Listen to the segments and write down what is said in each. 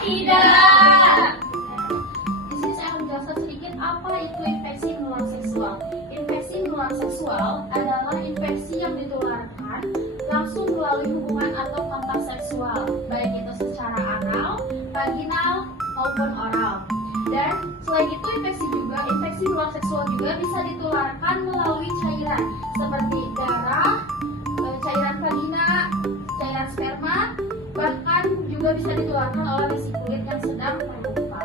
Tidak. Di sini saya akan menjelaskan sedikit apa itu infeksi menular seksual. Infeksi menular seksual adalah infeksi yang ditularkan langsung melalui hubungan atau kontak seksual, baik itu secara anal, vaginal, maupun oral. Dan selain itu infeksi menular seksual juga bisa ditularkan melalui cairan seperti darah, cairan vagina, cairan sperma, bahkan juga bisa ditularkan oleh besi kulit yang sedang terluka.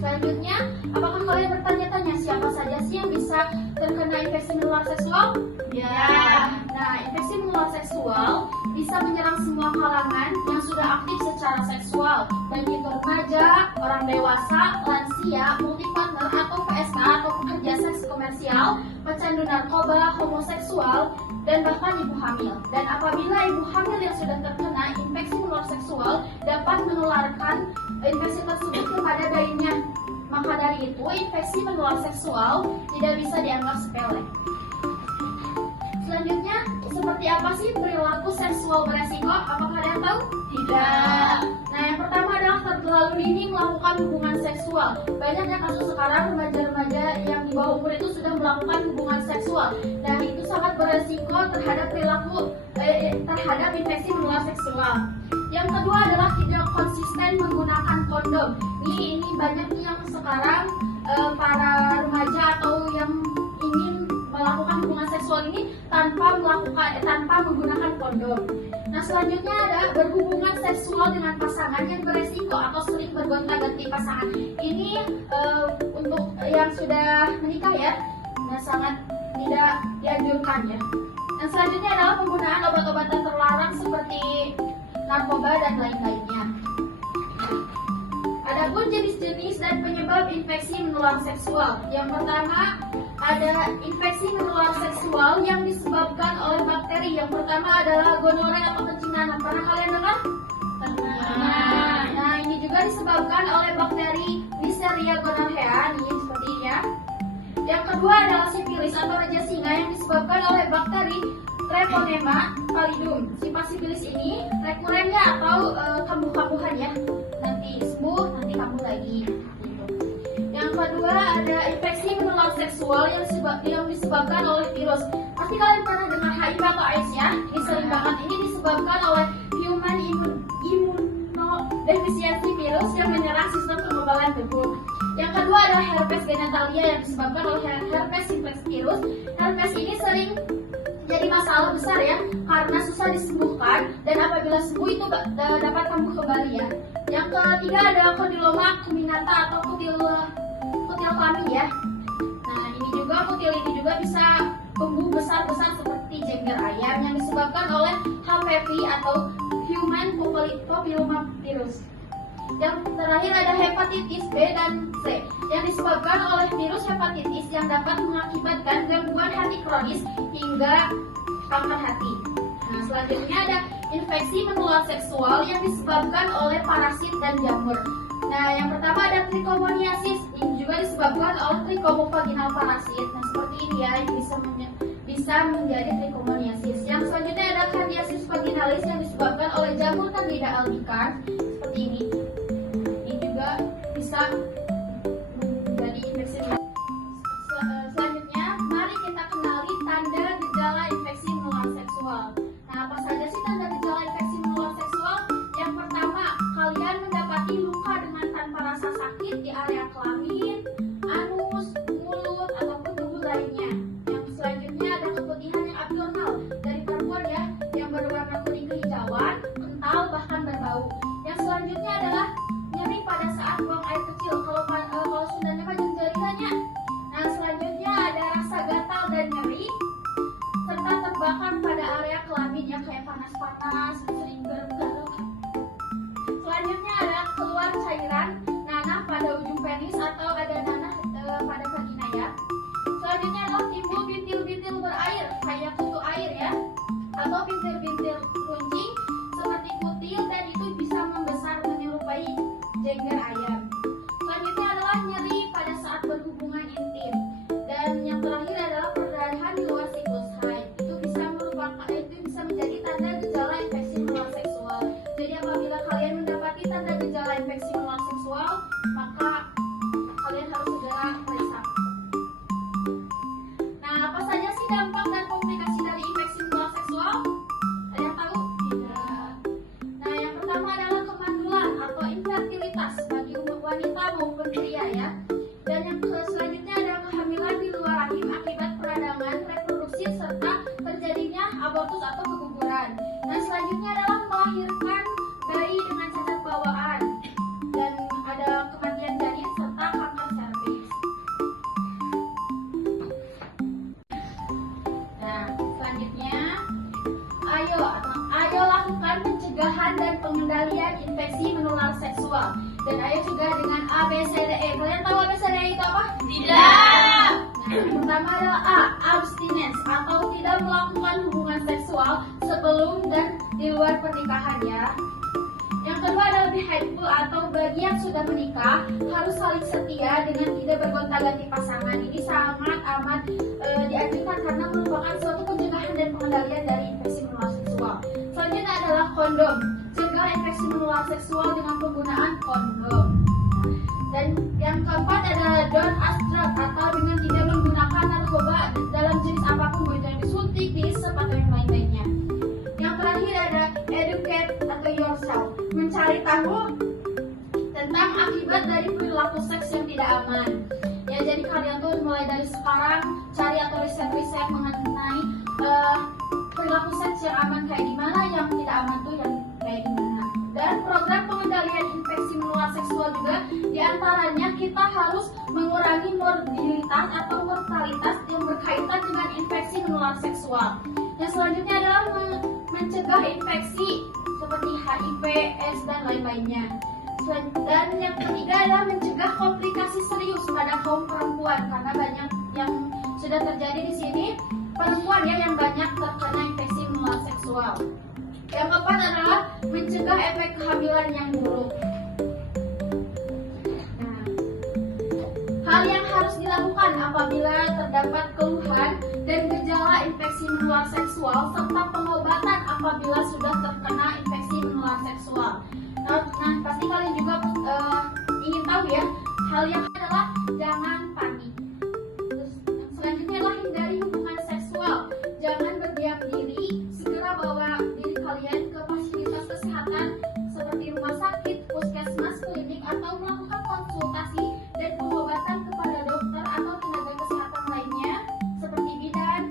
Selanjutnya, apakah kalian bertanya-tanya siapa saja sih yang bisa terkena infeksi menular seksual? Ya. Nah, infeksi menular seksual bisa menyerang semua kalangan yang sudah aktif secara seksual, baik itu remaja, orang dewasa, lansia, multipartner atau PSK atau pekerja seks komersial, pecandu narkoba, homoseksual, dan bahkan ibu hamil. Dan apabila ibu hamil yang sudah terkena infeksi menular seksual dapat menularkan infeksi tersebut kepada bayinya. Maka dari itu, infeksi menular seksual tidak bisa dianggap sepele. Selanjutnya, seperti apa sih perilaku seksual beresiko? Apakah ada yang tahu? Tidak. Nah, yang pertama adalah terlalu dini melakukan hubungan seksual. Banyaknya kasus sekarang remaja-remaja yang di bawah umur itu sudah melakukan hubungan seksual. Dan itu sangat beresiko terhadap terhadap infeksi menular seksual. Yang kedua adalah tidak konsisten menggunakan kondom. Ini banyak yang sekarang para remaja atau yang ingin melakukan hubungan seksual ini tanpa menggunakan kondom. Nah, selanjutnya ada berhubungan seksual dengan pasangan yang beresiko atau sering bergonta-ganti pasangan. Ini untuk yang sudah menikah ya, sangat tidak dianjurkan ya. Yang selanjutnya adalah penggunaan obat-obatan terlarang seperti narkoba dan lain-lainnya. Adapun jenis-jenis dan penyebab infeksi menular seksual. Yang pertama ada infeksi menular seksual yang disebabkan oleh bakteri. Yang pertama adalah gonore atau kencing nanah. Pernah kalian dengar? Pernah. Nah, ini juga disebabkan oleh bakteri Listeria gonorrhea, nih seperti ini ya. Yang kedua adalah sifilis atau raja singa yang disebabkan oleh bakteri Treponema pallidum. Sifat sifilis ini rekuren ya atau kambuh-kambuhan ya. Nanti sembuh, nanti kambuh lagi. Gitu. Yang kedua ada infeksi menular seksual yang disebabkan oleh virus. Pasti kalian pernah dengar HIV atau AIDS ya. Ini sering banget. Ini disebabkan oleh human immunodeficiency virus yang menyerang sistem kekebalan tubuh. Yang kedua adalah herpes genitalia yang disebabkan oleh herpes simplex virus. Herpes ini sering jadi masalah besar ya, karena susah disembuhkan dan apabila sembuh itu dapat kambuh kembali ya. Yang ketiga ada Condyloma acuminata atau kutil kelamin ya. Nah, kutil ini juga bisa tumbuh besar-besar seperti jengger ayam yang disebabkan oleh HPV atau human papillomavirus. Yang terakhir ada hepatitis B dan C yang disebabkan oleh virus hepatitis yang dapat mengakibatkan gangguan hati kronis hingga kanker hati. Nah, selanjutnya ada infeksi menular seksual yang disebabkan oleh parasit dan jamur. Nah, yang pertama ada trichomoniasis. Ini juga disebabkan oleh trichomovaginal parasit. Nah, seperti ini ya, yang bisa menjadi trichomoniasis. Yang selanjutnya ada candidiasis vaginalis yang disebabkan oleh jamur Candida albicans. Seperti ini. Bisa menjadi infeksi. Selanjutnya, mari kita kenali tanda gejala infeksi menular seksual. Nah, apa saja sih tanda gejala infeksi menular seksual? Yang pertama, kalian mendapati luka dengan tanpa rasa sakit di area kelamin, anus, mulut, ataupun tubuh lainnya. Yang selanjutnya ada keputihan yang abnormal dari perempuan ya, yang berwarna kuning kehijauan, kental, bahkan berbau. Yang selanjutnya adalah nyeri pada saat buang air kecil. Kalau Sundanya kan jari-jarinya. Nah, selanjutnya ada rasa gatal dan nyeri serta terbakar pada area kelamin yang kayak panas-panas, sering bergaruk. Selanjutnya ada keluar cairan nanah pada ujung penis atau ada nanah pada vagina ya. Selanjutnya adalah timbul bintil-bintil berair kayak kutu air ya, atau bintil-bintil runcing seperti kutil dan itu bisa membesar menyerupai jengger ayam. Selanjutnya adalah nyeri pada saat berhubungan intim. Dan yang terakhir adalah perdarahan di luar siklus haid. Itu bisa menjadi tanda gejala infeksi menular seksual. Jadi apabila kalian mendapati tanda gejala infeksi pengendalian infeksi menular seksual. Dan ayo juga dengan ABCDE. Kalian tahu ABCDE itu apa? Tidak. Nah, pertama adalah A, abstinence atau tidak melakukan hubungan seksual sebelum dan di luar pernikahan ya. Yang kedua adalah behavior atau bagi yang sudah menikah harus saling setia dengan tidak bergonta-ganti pasangan. Ini sangat amat dianjurkan karena merupakan suatu pencegahan dan pengendalian dari infeksi menular seksual. Selanjutnya adalah kondom. Cegah infeksi menular seksual dengan penggunaan kondom. Dan yang keempat adalah don't ask drug atau dengan tidak menggunakan narkoba dalam jenis apapun, baik yang disuntik, dihisap atau yang lain-lainnya. Yang terakhir ada educate atau yourself, mencari tahu tentang akibat dari perilaku seks yang tidak aman. Ya, jadi kalian tuh mulai dari sekarang cari atau riset-riset mengenai perilaku seks yang aman kayak gimana, yang tidak aman tuh yang kayak gimana. Dan program pengendalian infeksi menular seksual juga diantaranya kita harus mengurangi morbiditas atau mortalitas yang berkaitan dengan infeksi menular seksual. Yang selanjutnya adalah mencegah infeksi seperti HIV, AIDS, dan lain-lainnya. Dan yang ketiga adalah mencegah komplikasi serius pada kaum perempuan karena banyak yang sudah terjadi di sini perempuan ya yang banyak terkena infeksi menular seksual. Yang keempat adalah mencegah efek kehamilan yang buruk. Nah, hal yang harus dilakukan apabila terdapat keluhan dan gejala infeksi menular seksual serta pengobatan apabila sudah terkena infeksi menular seksual. Nah, pasti kalian juga ingin tahu ya, hal yang adalah jangan panik. Terus, selanjutnya adalah hindari hubungan seksual. Jangan berdiam diri, segera bawa diri kalian ke fasilitas kesehatan seperti rumah sakit, puskesmas, klinik, atau melakukan konsultasi dan pengobatan kepada dokter atau tenaga kesehatan lainnya seperti bidan,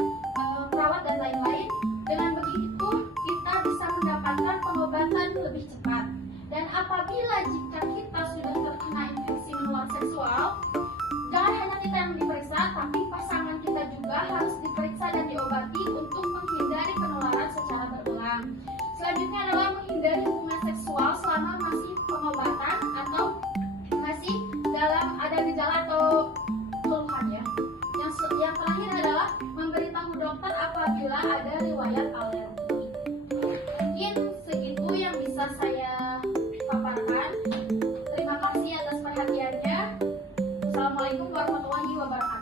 perawat, dan lain-lain. Dengan begitu, kita bisa mendapatkan pengobatan lebih cepat. Dan apabila jika kita sudah terkena infeksi menular seksual, jangan hanya kita yang diperiksa, tapi pasangan kita juga harus diperiksa dan diobati untuk menghindari penularan secara berulang. Selanjutnya adalah menghindari hubungan seksual selama masih pengobatan atau masih dalam ada gejala atau keluhan ya. Yang terakhir adalah memberitahu dokter apabila ada riwayat alergi. Mungkin segitu yang bisa saya paparkan. Terima kasih atas perhatiannya. Assalamualaikum warahmatullahi wabarakatuh.